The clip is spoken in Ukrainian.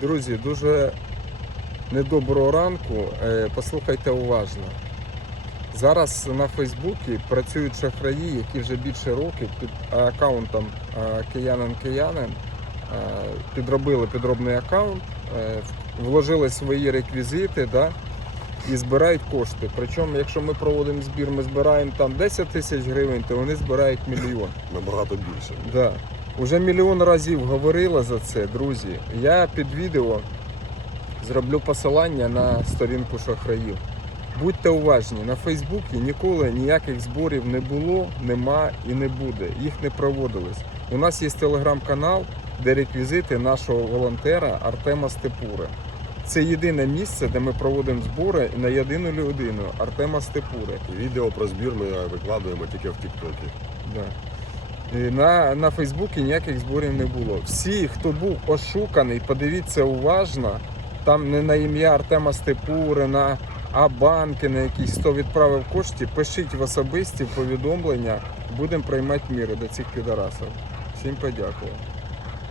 Друзі, дуже недоброго ранку. Е, Послухайте уважно. Зараз на Фейсбуці працюють шахраї, які вже більше років під аккаунтом е, киянин киянин е, підробили підробний аккаунт, вложили свої реквізити да, і збирають кошти. Причому, якщо ми проводимо збір, ми збираємо там 10 тисяч гривень, то вони збирають мільйон. Набагато більше. Да. Уже мільйон разів говорила за це, друзі. Я під відео зроблю посилання на сторінку шахраїв. Будьте уважні, на Фейсбуці ніколи ніяких зборів не було, нема і не буде. Їх не проводились. У нас є телеграм-канал, де реквізити нашого волонтера Артема Степури. Це єдине місце, де ми проводимо збори на єдину людину Артема Степури. Відео про збір ми викладуємо тільки в Тіктокі. Да. На, на Фейсбуці ніяких зборів не було. Всі, хто був ошуканий, подивіться уважно. Там не на ім'я Артема Степурина, а банки на якісь хто відправив кошти, пишіть в особисті повідомлення, будемо приймати міри до цих підарасів. Всім подякую.